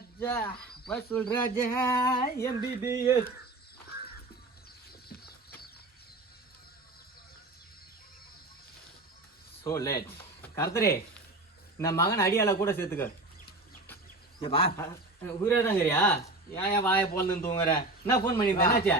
ராஜா வசூல் ராஜா MBBS so late கர்த்தரே இந்த மகன் அடியால கூட சேர்த்துக்க உயிரியா ஏன் வாய போலன்னு தூங்குற என்ன ஃபோன் பண்ணிருந்தேன் என்னாச்சே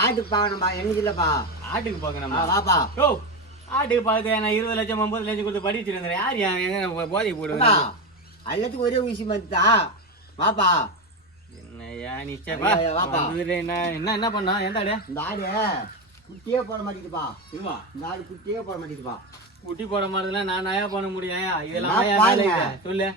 ஆட்டுக்கு பார்க்கணும்பா எனக்கு இல்லப்பா ஆட்டுக்கு பார்க்கணுமா வாப்பா ஓ ஆட்டுக்கு பார்த்து நான் 20 லட்சம் 50 லட்சம் கொடுத்து படிச்சுட்டு இருந்தேன் யார் எங்க போதை போடுவா எல்லாத்துக்கும் ஒரே விஷயம் தான் வாப்பா என்னையா நிச்சயப்பா என்ன பண்ணா எந்த ஆடு இந்த ஆடு குட்டியே போட மாட்டேங்குதுப்பா இதுவா இந்த ஆடு குட்டியே போட மாட்டேங்குதுப்பா குட்டி போட மாட்டதுலாம் நான் நயா பண்ண முடியும் இதெல்லாம் சொல்லு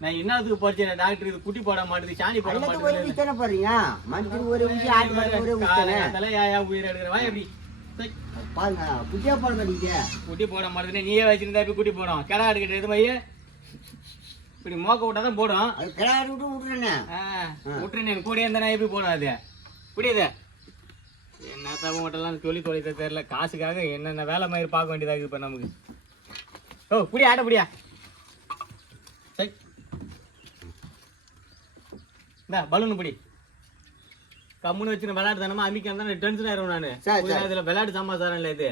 நான் என்னத்துக்கு படிச்சேன் டாக்டர் இது குட்டி போட மாட்டேது சாணி போட மாட்டேது போறீங்க மந்த்லி ஒரு விஷயம் ஆடு மாடு ஒரே விஷயம் தலையா உயிர் எடுக்கிறவா எப்படி பாருங்க குட்டியே போட மாட்டேங்குது குட்டி போட மாட்டேது நீயே வச்சிருந்தா இப்ப குட்டி போடும் கிடா எடுக்கிட்ட எது மைய இப்படி மோக்க விட்டாதான் போடும் அது கிடா விட்டு விட்டுறேன் கூட இருந்தா எப்படி போடும் அது புரியுது என்ன தப்பு மட்டும்லாம் சொல்லி தொலைத்த தெரியல காசுக்காக என்னென்ன வேலை மாதிரி பார்க்க வேண்டியதாக இருக்குது இப்போ நமக்கு ஓ புடியா ஆட்ட புடியா சரி இந்தா பலூன் பிடி கம்முன்னு வச்சு விளையாட்டு தானமா அமைக்க தான் டென்ஷன் ஆயிரும் நான் இதில் விளையாட்டு சமாச்சாரம் இல்லை இது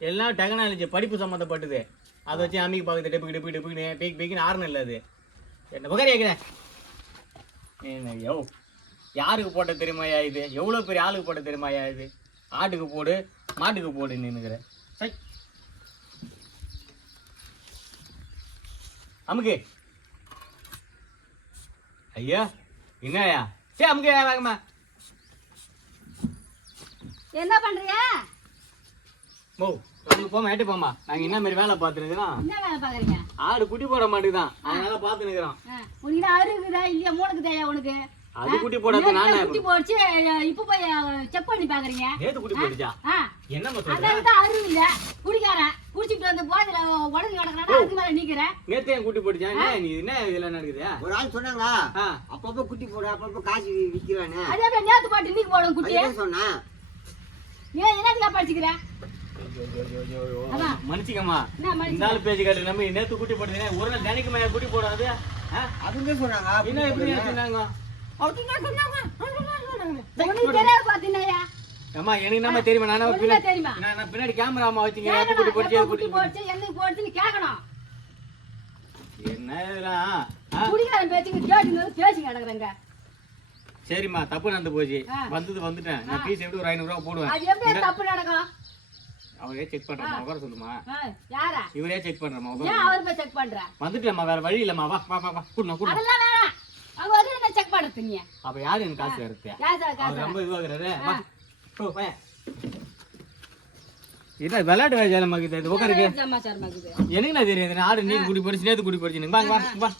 எல்லாம் டெக்னாலஜி படிப்பு சம்மந்தப்பட்டது அதை வச்சு அமைக்க பார்க்குது டெப்பு டெப்பு டெப்புன்னு பேக் பேக்குன்னு ஆறுன்னு இல்லை அது என்ன பக்கம் கேட்குறேன் ஐயோ யாருக்கு போட்ட தெரியுமாயா இது எவ்வளோ பெரிய ஆளுக்கு போட்ட தெரியுமாயா இது ஆட்டுக்கு போடு மாட்டுக்கு போடு நின்னுக்கிற அமுக்கு ஐயா என்னயா சரி அமுக்கு வேகமா என்ன பண்றீங்க மோ அதுக்கு போமா ஏட்டு போமா நாங்க என்ன மாதிரி வேலை பார்த்துருக்கிறோம் என்ன வேலை பாக்குறீங்க ஆடு குட்டி போட மாட்டேங்குதான் அதனால பார்த்து நிக்கிறோம் உனக்கு அருகுதா இல்லையா மூணுக்குதாயா உனக்கு அது குட்டி போடாத நானே குட்டி போடுச்சு இப்ப போய் செக் பண்ணி பாக்குறீங்க நேத்து குட்டி போடுச்சா என்ன சொல்ற அதான் அருகு இல்ல குடிக்காரன் குடிச்சிட்டு வந்து போதுல உடனே கிடக்குறானா அதுக்கு மேல நிக்கிறேன் நேத்து ஏன் குட்டி போடுச்சா நீ என்ன இதெல்லாம் நடக்குது ஒரு ஆள் சொன்னாங்க அப்பப்ப குட்டி போடு அப்பப்ப காசு விக்கிறானே அதே மாதிரி நேத்து பாட்டு இன்னைக்கு போடும் குட்டி சொன்னா ஏன் என்னத்துக்கு படிச்சுக்கிற மன்னிச்சுக்கம்மா இந்த ஆள் பேச்சு கேட்டு நம்ம நேத்து குட்டி போடுறீங்க ஒரு நாள் தினைக்கு மேல குட்டி போடாது அதுங்க சொன்னாங்க என்ன எப்படி சொன்னாங்க தெரியுமா நான் பின்னாடி கேமரா அம்மா வச்சீங்க என்ன இதெல்லாம் சரிம்மா தப்பு நடந்து போச்சு வந்துட்டேன் நான் பீஸ் எப்படி ஒரு 500 ரூபா போடுவேன் அவரே செக் பண்றமா உட்கார சொல்லுமா இவரே செக் பண்றமா வந்துட்டேம்மா வேற வழி இல்லம்மா வா வா வா கூடணும் செக் பண்றீங்க அப்ப யாரு எனக்கு காசு எடுத்து ரொம்ப இதுவாகிறாரு என்ன விளையாட்டு வேலை மகிது இது உட்காருக்கு எனக்கு நான் தெரியாது ஆடு நீர் குடி போடுச்சு நேத்து குடி போடுச்சு வா வா வா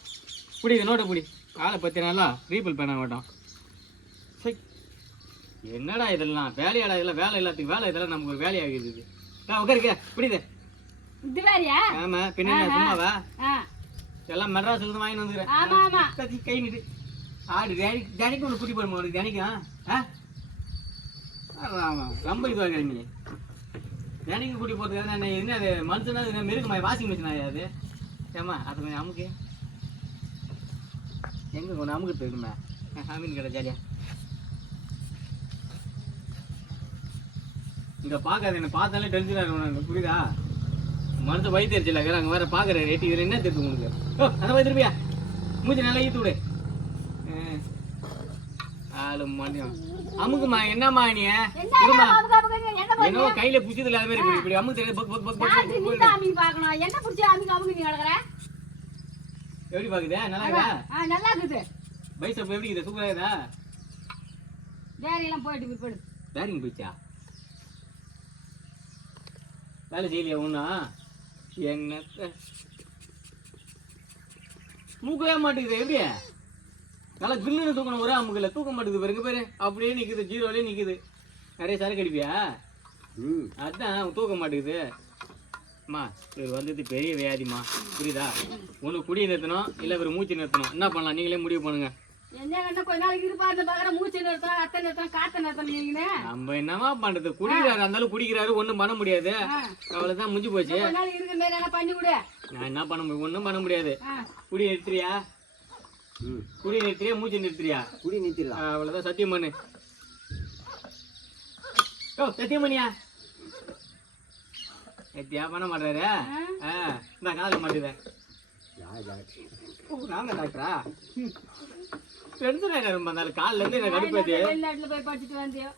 குடி நோட்டை குடி ஆளை பத்தி நல்லா ரீபில் பண்ண மாட்டோம் என்னடா இதெல்லாம் வேலையாடா இதெல்லாம் வேலை எல்லாத்துக்கும் வேலை இதெல்லாம் நமக்கு ஒரு வேலையாகிடுது உட்காருக்க புரியுது இது வேறையா ஆமா பின்ன சும்மாவா எல்லாம் மெட்ராஸ்ல இருந்து வாங்கி வந்துக்கிறேன் கை நிட்டு ஆடு தினைக்கும் ஒன்று குட்டி போடுமா உனக்கு தினைக்கும் ரொம்ப இதுவாக நீ தினைக்கும் குட்டி போட்டுக்காது நான் என்ன அது மனுஷனா மெருக்குமா வாஷிங் மிஷின் ஆயாது ஏமா அது கொஞ்சம் அமுக்கு எங்க கொஞ்சம் அமுக்கிட்டு இருக்குமே சாமின்னு கடை ஜாலியா இங்க பாக்காது என்ன பார்த்தாலே டென்ஷனா இருக்கும் புரியுதா மனசு வயிற்றுல அங்க வேற பாக்குற ரேட்டு இதுல என்ன தெரியுது உனக்கு அந்த மாதிரி திருப்பியா மூச்சு நல்லா ஈத்து விடு ஆளு மாட்டியம் அமுக்குமா என்னம்மா நீ என்னவோ கையில புடிச்சது இல்லாத மாதிரி இப்படி அமுக்கு தெரியாது எப்படி பாக்குது நல்லா இருக்குது பைசப் எப்படி இருக்குது சூப்பரா இருக்குதா வேறையெல்லாம் போயிட்டு வேறிங் போயிச்சா வேலை செய்யலையா ஒண்ணா என்ன தூக்கவே மாட்டேங்குது எப்படி நல்லா கில்லுன்னு தூக்கணும் ஒரே அமுக்கல தூக்க மாட்டேங்குது பாருங்க பேரு அப்படியே நிக்குது ஜீரோலயே நிக்குது நிறைய சரக்கு அடிப்பியா அதான் தூக்க மாட்டேங்குது அம்மா இவர் வந்தது பெரிய வியாதிமா புரியுதா ஒன்று குடியை நிறுத்தணும் இல்லை இவர் மூச்சு நிறுத்தணும் என்ன பண்ணலாம் நீங்களே முடிவு பண்ணுங்க நம்ம என்னமா பண்றது குடிக்கிறாரு அந்த குடிக்கிறாரு ஒண்ணும் பண்ண முடியாது அவ்வளவுதான் முடிஞ்சு போச்சு நான் என்ன பண்ண முடியும் ஒண்ணும் பண்ண முடியாது குடி எடுத்துறியா குடி நிறுத்தியா மூச்சு நிறுத்தியா? குடி நிறுத்திடலாம். அவ்வளோதான். சத்தியம் பண்ணு. ஓ சத்தியம் பண்ணியா? எத்தியா பண்ண மாட்டாரு? இந்த காலையில் மாட்டுதேன். நாங்க டாக்டரா? டென்ஷன் ஆயிடும் ரொம்ப நாள். காலில் இருந்து எனக்கு கடுப்பாது. வெளிநாட்டுல போய் படிச்சுட்டு வந்தியோ?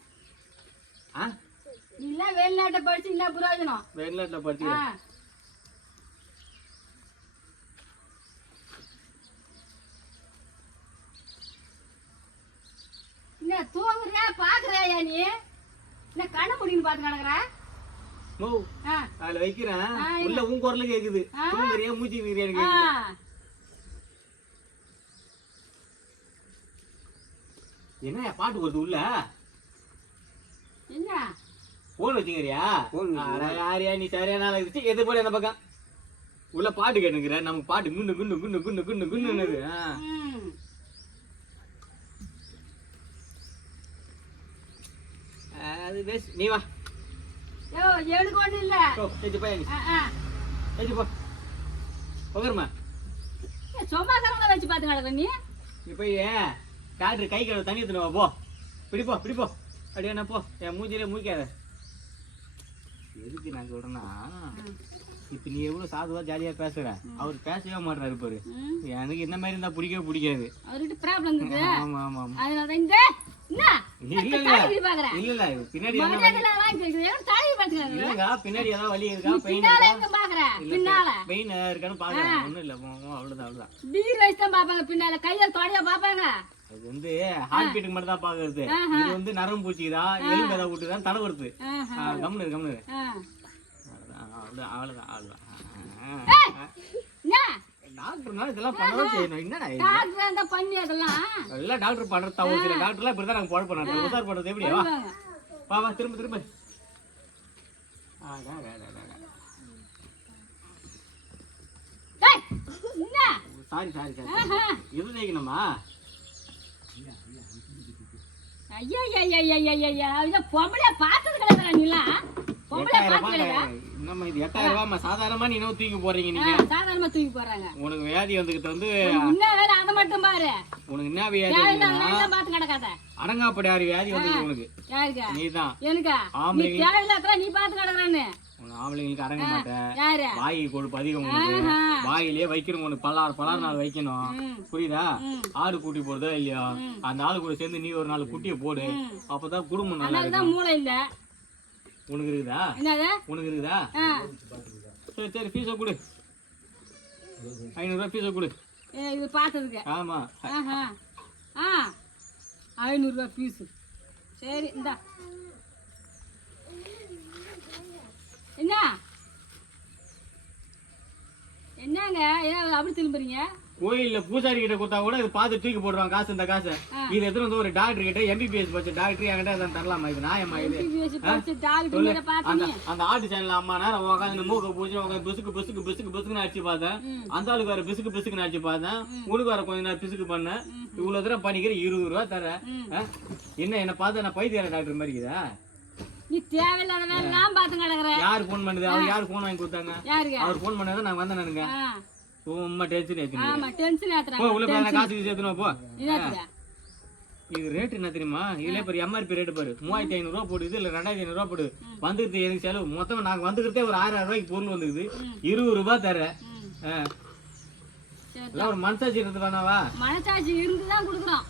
இல்ல வெளிநாட்டை படிச்சு என்ன பிரயோஜனம்? வெளிநாட்டுல படிச்சு என்ன தூங்குறியா பாக்குறியா நீ? என்ன கண்ண முடின்னு பாத்து கிடக்குற? அதுல வைக்கிறேன். உள்ள உன் குரலு கேக்குது. தூங்குறியா மூச்சு வீரியான்னு கேக்குது. என்ன பாட்டு வருது உள்ள? என்ன போன் வச்சுக்கிறியா? யாரியா நீ சரியான எது போல என்ன பக்கம் உள்ள பாட்டு கேட்டுக்கிற? நமக்கு பாட்டு குண்டு குண்டு குண்டு குண்டு குண்டு குண்டு. அது பேஸ். நீ வா. எனக்கு ஒண்ணு இல்ல. சும்மா கரங்களை வச்சு பாத்து கிடக்குற நீ. நீ போய் டாக்டர் கை கழுவு தண்ணி ஊத்துனவா போ. பிடிப்போ பிடிப்போ. அப்படியே என்ன போ. என் மூஞ்சிலே மூக்காத. எதுக்கு நான் சொல்றேன்னா, இப்ப நீ எவ்வளவு சாதுவா ஜாலியா பேசுற, அவர் பேசவே மாட்டாரு பாரு. எனக்கு இந்த மாதிரி இருந்தா பிடிக்கவே பிடிக்காது. அவர்கிட்ட ப்ராப்ளம் இருக்குது. ஆமா ஆமா ஆமா. அதனால இந்த பின்னாடி பின்னாடி ஏதாவது வலி இருக்கா? பெயின் பெயின் இருக்கான்னு பாக்குறேன். ஒண்ணும் இல்ல. அவ்வளவுதான் அவ்வளவுதான். பீர் வயசு தான் பாப்பாங்க. பின்னால கையில தொடைய பாப்பாங்க. அது வந்து ஹார்ட் பீட்டுக்கு மட்டும் தான் பாக்குறது. இது வந்து நரம்பு பூச்சிக்குதா எலும்பு ஏதாவது விட்டுதான் தலை வருது. கம்னு கம்னு. அவ்வளவுதான் அவ்வளவுதான். டாக்டர்னால இதெல்லாம் பண்ணதான் செய்யணும். என்னடா டாக்டர் அந்த பண்ணி அதெல்லாம் எல்லாம் டாக்டர் பண்றது தவிர சில டாக்டர்லாம் இப்படிதான் நாங்க பொழப்பு நடத்துறோம். உசார் பண்றது எப்படி? வா வா வா திரும்ப திரும்ப. Sorry sorry sorry. இது தேய்க்கணுமா? ஐயா ஐயா ஐயா ஐயா ஐயா பொம்பளை பார்த்தது கிடையாதுடா நீலாம். பொம்பளை பார்த்ததுடா. நம்ம இது 8000 ரூபாய் சாதாரணமா நீ என்ன தூக்கி போறீங்க நீங்க? சாதாரணமா தூக்கி போறாங்க. உனக்கு வியாதி வந்துகிட்ட வந்து என்ன வேலை அத மட்டும் பாரு. உனக்கு என்ன வியாதி? நான் பாத்து கிடக்காத. அடங்காப்படாரி வியாதி வந்துருக்கு உனக்கு. யாருக்கு? நீதான். எனக்கு. நீ தேவையில்லாத நீ பாத்து கிடக்குறானே. உங்க ஆம்பளைங்களுக்கு அடங்க மாட்டேன். யாரு? வாய் கொழுப்பு அதிகம் உனக்கு. வாயிலே வைக்கணும் உனக்கு. பலார் நாள் வைக்கணும். புரியுதா? ஆடு கூட்டி போறதோ இல்லையா? அந்த ஆளு கூட சேர்ந்து நீ ஒரு 4 குட்டியை போடு. அப்பதான் குடும்பம் நல்லா இருக்கும். மூளை இல்ல உனக்கு இருக்குதா? என்னது உனக்கு இருக்குதா? சரி சரி ஃபீஸை கொடு. 500 ரூபாய் ஃபீஸை கொடு. இது பார்த்ததுக்கு. ஆமா. 500 ரூபாய் ஃபீஸ். சரி இந்தா. என்ன என்னங்க அப்படி திரும்புறீங்க? கோயில்ல பூசாரி கிட்ட கொடுத்தா கூட இது பார்த்து தூக்கி போடுவாங்க காசு. இந்த காசை இது எத்தனை வந்து ஒரு டாக்டர் கிட்ட MBBS படிச்ச டாக்டர் என்கிட்ட அதை தரலாமா? இது நியாயமா? இது அந்த ஆட்டு சேனல் அம்மா நேரம் உட்காந்து மூக்க பூச்சி உட்காந்து பிசுக்கு பிசுக்கு பிசுக்கு பிசுக்குன்னு அடிச்சு பார்த்தேன். அந்த ஆளுக்கு வேற பிசுக்கு பிசுக்குன்னு அடிச்சு பார்த்தேன். உனக்கு வேற கொஞ்ச நேரம் பிசுக்கு பண்ணேன். இவ்வளவு தூரம் பண்ணிக்கிற 20 ரூபா தரேன். என்ன பார்த்து நான் பைத்தியார டாக்டர் மாதிரி இருக்குதா? நீ தேவையில்லாத வேலைலாம் பார்த்து கிடக்குற. யாரு போன் பண்ணுது? அவர் யாரு போன் வாங்கி கொடுத்தாங்க? அவர் போன் பண்ணாதான் நான் வந்தேன். நானுங்க சும்மா டென்ஷன் ஏத்துறேன். ஆமா டென்ஷன் ஏத்துறேன். உள்ள போய் காசு சேர்த்துனோம் போ. இது ரேட் என்ன தெரியுமா? இதுல பாரு MRP ரேட் பாரு 3500 ரூபா போடுது. இல்ல 2500 ரூபா போடுது. வந்துருது எனக்கு செலவு மொத்தம் நாங்க வந்துக்கிறதே ஒரு 6000 ரூபாய்க்கு பொருள் வந்துக்குது. 20 ரூபாய் தர. ஒரு மனசாட்சி இருந்து வேணாவா? மனசாட்சி இருந்துதான் குடுக்குறோம்.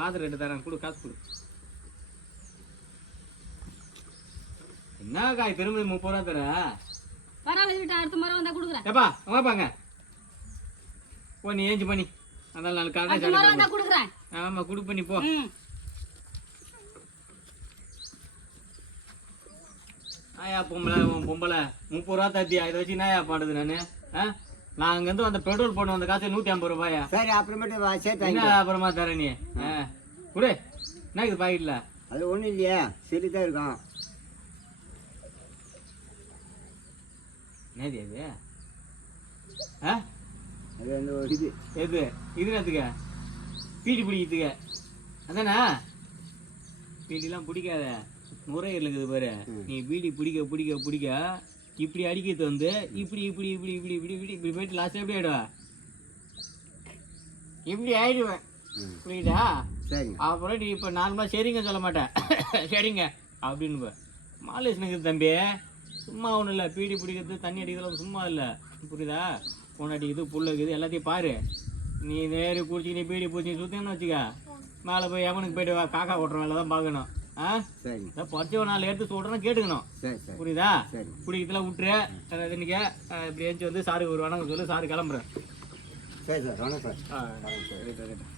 மாத்திரை ரேட்டு தரேன். கொடு காசு கொடு. என்ன காய் திரும்ப 30 ரூபா தர? பரவாயில்ல அடுத்த முறை வந்தா குடுக்குறேன். ஏப்பா வாப்பாங்க. போ நீ ஏஞ்சி பண்ணி. அதனால நாளைக்கு அடுத்த முறை வந்தா குடுக்குறேன். ஆமா குடு பண்ணி போ. ஆயா பொம்பளை 30 ரூபா தத்தியா? இதை வச்சு நாயா பாடுது நானு? நான் அங்கிருந்து அந்த பெட்ரோல் போட்டு வந்த காசு 150 ரூபாயா? சரி அப்புறமேட்டு சேர்த்து என்ன அப்புறமா தர நீ? குடு. என்ன இது பாக்கெட்ல? அது ஒண்ணும் இல்லையா? சரிதான் இருக்கும். என்னது அது? அது அந்த இது எது இது என்னத்துக்கு? பீடி பிடிக்கிறதுக்கு அதானே? பீடிலாம் பிடிக்காத. நுரையீரல் இருக்குது பாரு. நீ பீடி பிடிக்க பிடிக்க பிடிக்க இப்படி அடிக்கிறது வந்து இப்படி இப்படி இப்படி இப்படி இப்படி இப்படி இப்படி போயிட்டு லாஸ்ட் எப்படி ஆயிடுவா? இப்படி ஆயிடுவேன். ம். புரியுதா? சரிங்க. அப்புறம் நீ இப்போ நார்மலாக சரிங்க சொல்ல மாட்டேன். சரிங்க அப்படின்னு மாலேஷனுக்கு தம்பி சும்மா ஒன்றும் இல்லை. பீடி பிடிக்கிறது தண்ணி அடிக்கிறதுலாம் சும்மா இல்லை. புரியுதா? பொண்ணு அடிக்குது புல் இருக்குது எல்லாத்தையும் பாரு. நீ நேரு குடிச்சு நீ பீடி பூச்சி சுற்றின்னு வச்சுக்க, மேலே போய் எவனுக்கு போய்ட்டு காக்கா ஓட்டுற வேலை தான் பார்க்கணும். ஆ சரிங்க. பறிச்ச நாள் எடுத்து சொல்கிறேன்னு கேட்டுக்கணும். சரி சரி. புரியுதா? சரி. பிடிக்கிறதுலாம் விட்டுரு. இன்னைக்கு இப்படி எழுந்து வந்து சாருக்கு ஒரு வணக்கம் சொல்லு. சாரு கிளம்புறேன். சரி சார் வணக்கம் சார். ஆ ரைட் ரைட்.